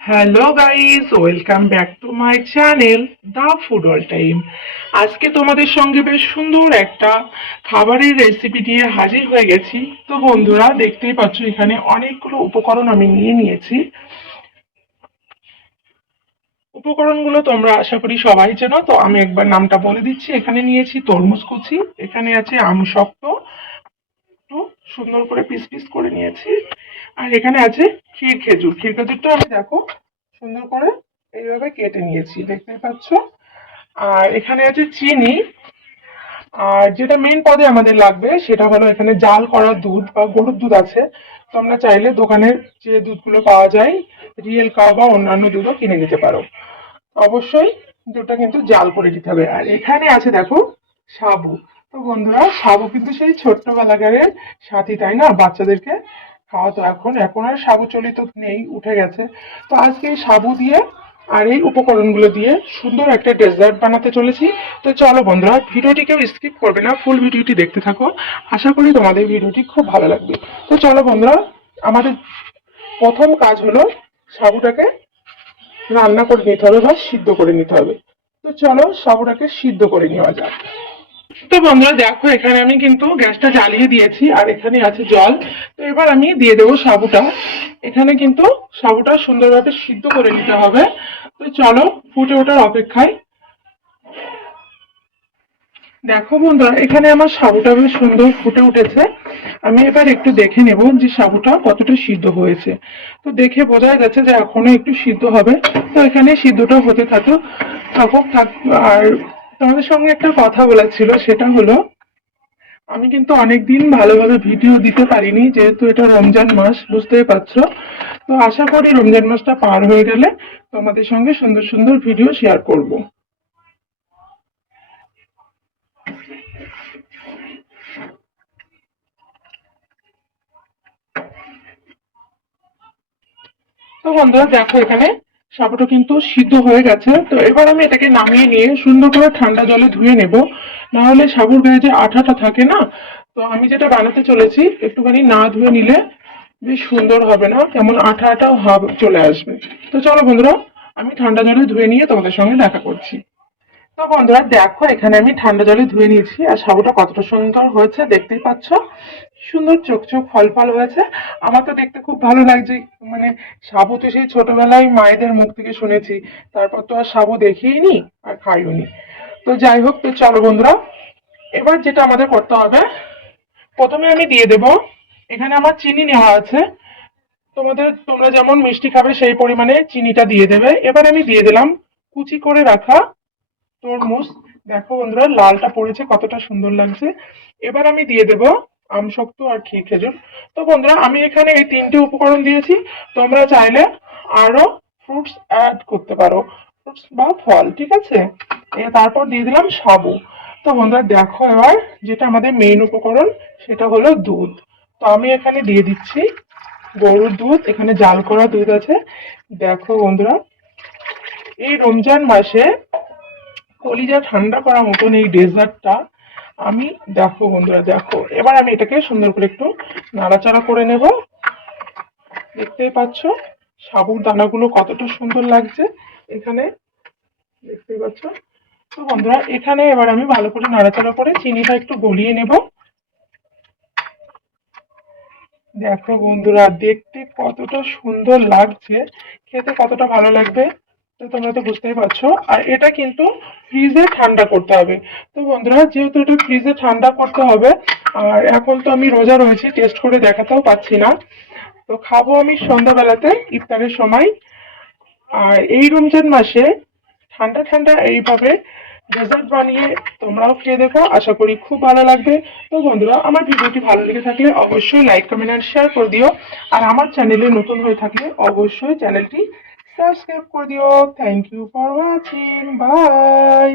Hello guys, welcome back to my channel the food all time. আজকে তোমাদের সঙ্গে বেশ সুন্দর একটা খাবারের রেসিপি নিয়ে হাজির হয়ে গেছি। তো বন্ধুরা, দেখতেই পাচ্ছ এখানে অনেকগুলো উপকরণ আমি নিয়ে নিয়েছি। উপকরণগুলো তোমরা আশা করি সবাই চেনো, তো আমি একবার নামটা বলে দিচ্ছি। এখানে নিয়েছি তরমুজ কুচি, এখানে আছে আম শক্ত, একটু সুন্দর করে পিস পিস করে নিয়েছি। আর এখানে আছে ক্ষীর খেজুর। ক্ষীর খেজুরটা আমি দেখো সুন্দর করে এইভাবে কেটে নিয়েছি, দেখতে পাচ্ছ। আর এখানে আছে চিনি। আর যেটা মেন পদে আমাদের লাগবে সেটা হলো এখানে জাল করা দুধ বা গরুর দুধ আছে। তোমরা চাইলে দোকানের যে দুধগুলো পাওয়া যায়, রিয়েল কাউ বা অন্যান্য দুধও কিনে নিতে পারো। অবশ্যই দুধটা কিন্তু জাল করে দিতে হবে। আর এখানে আছে দেখো সাবু। তো বন্ধুরা, সাবু কিন্তু সেই ছোট্টবেলাকারের সাথী, তাই না? বাচ্চাদেরকে খাওয়া তো এখন এখন আর সাবু চলিত নেই, উঠে গেছে। তো আজকে এই সাবু দিয়ে আর এই উপকরণগুলো দিয়ে সুন্দর একটা ডেজার্ট বানাতে চলেছি। তো চলো বন্ধুরা, ভিডিওটি কেউ স্কিপ করবে না, ফুল ভিডিওটি দেখতে থাকো। আশা করি তোমাদের ভিডিওটি খুব ভালো লাগবে। তো চলো বন্ধুরা, আমাদের প্রথম কাজ হলো সাবুটাকে রান্না করে নিতে হবে বা সিদ্ধ করে নিতে হবে। তো চলো সাবুটাকে সিদ্ধ করে নেওয়া যাক। তো বন্ধুরা দেখো, এখানে আমি কিন্তু গ্যাসটা জ্বালিয়ে দিয়েছি আর এখানে আছে জল। তো এবার আমি দিয়ে দেবো সাবুটা। এখানে কিন্তু সাবুটা সুন্দরভাবে সিদ্ধ করে নিতে হবে। তো চলো ফুটে ওঠার অপেক্ষায়। দেখো বন্ধুরা, এখানে আমার সাবুটা বেশ সুন্দর ফুটে উঠেছে। আমি এবার একটু দেখে নেব যে সাবুটা কতটা সিদ্ধ হয়েছে। তো দেখে বোঝা যাচ্ছে যে এখনো একটু সিদ্ধ হবে। তো এখানে সিদ্ধটা হতে থাকুক। আর তোমাদের সঙ্গে একটা কথা বলার ছিল, সেটা হলো আমি কিন্তু অনেকদিন ভালোভাবে ভিডিও দিতে পারিনি, যেহেতু এটা রমজান মাস, বুঝতেই পারছো। তো আশা করি রমজান মাসটা পার হয়ে গেলে তোমাদের সঙ্গে সুন্দর সুন্দর ভিডিও শেয়ার করব। তো বন্ধুরা দেখো, এখানে সাবুটা কিন্তু সিদ্ধ হয়ে গেছে। তো এবার আমি এটাকে নামিয়ে নিয়ে সুন্দর করে ঠান্ডা জলে ধুয়ে নেব। না হলে সাবুর গায়ে যে আঠাটা থাকে না, তো আমি যেটা বানাতে চলেছি একটুখানি না ধুয়ে নিলে বেশ সুন্দর হবে না, কেমন আঠা আঠাও ভাব চলে আসবে। তো চলো বন্ধুরা, আমি ঠান্ডা জলে ধুয়ে নিয়ে তোমাদের সঙ্গে দেখা করছি। তো বন্ধুরা দেখো, এখানে আমি ঠান্ডা জলে ধুয়ে নিয়েছি আর সাবুটা কতটা সুন্দর হয়েছে দেখতেই পাচ্ছ। সুন্দর চোখ চোখ ফল ফল হয়েছে। আমার তো দেখতে খুব ভালো লাগছে। মানে সাবু তো সেই ছোটবেলায় মায়েদের মুখ থেকে শুনেছি, তারপর তো আর সাবু দেখিই নি আর খাইও নি। তো যাই হোক, তো চলো বন্ধুরা, এবার যেটা আমাদের করতে হবে, প্রথমে আমি দিয়ে দেব, এখানে আমার চিনি নেওয়া আছে। তোমরা যেমন মিষ্টি খাবে সেই পরিমাণে চিনিটা দিয়ে দেবে। এবার আমি দিয়ে দিলাম কুচি করে রাখা তরমুজ। দেখো বন্ধুরা, লালটা পড়েছে, কতটা সুন্দর লাগছে। এবার আমি দিয়ে দেব আমসত্ত্ব আর ক্ষীর খেজুর। তো বন্ধুরা, আমি এখানে এই তিনটে উপকরণ দিয়েছি। তোমরা চাইলে আরো ফ্রুটস অ্যাড করতে পারো, ফ্রুটস বা ফল, ঠিক আছে। তারপর দিয়ে দিলাম সাবু। তো বন্ধুরা দেখো, এবার যেটা আমাদের মেইন উপকরণ সেটা হলো দুধ। তো আমি এখানে দিয়ে দিচ্ছি গরুর দুধ, এখানে জাল করা দুধ আছে। দেখো বন্ধুরা, এই রমজান মাসে কলিজা ঠান্ডা করার মতন এই ডেজার্টটা আমি, দেখো বন্ধুরা দেখো, এবার আমি এটাকে সুন্দর করে একটু নাড়াচাড়া করে নেব। দেখতেই পাচ্ছ সাবুর দানাগুলো কতটা সুন্দর লাগছে এখানে, দেখতেই পাচ্ছ। তো বন্ধুরা, এখানে এবার আমি ভালো করে নাড়াচাড়া করে চিনিটা একটু গলিয়ে নেব। দেখো বন্ধুরা, দেখতে কতটা সুন্দর লাগছে, খেতে কতটা ভালো লাগবে, তো তোমরা তো বুঝতেই পারছো। আর এটা কিন্তু ফ্রিজে ঠান্ডা করতে হবে। তো বন্ধুরা, যেহেতু এটা ফ্রিজে ঠান্ডা করতে হবে, আর এখন তো আমি রোজা রয়েছি, টেস্ট করে দেখাতেও পাচ্ছি না। তো খাবো আমি সন্ধ্যাবেলাতে ইফতারের সময়। আর এই রমজান মাসে ঠান্ডা ঠান্ডা এইভাবে ডেজার্ট বানিয়ে তোমরাও খেয়ে দেখো, আশা করি খুব ভালো লাগবে। তো বন্ধুরা, আমার ভিডিওটি ভালো লেগে থাকলে অবশ্যই লাইক কমেন্ট আর শেয়ার করে দিও। আর আমার চ্যানেলে নতুন হয়ে থাকলে অবশ্যই চ্যানেলটি সাবস্ক্রাইব করে দিও। Thank you for watching, by.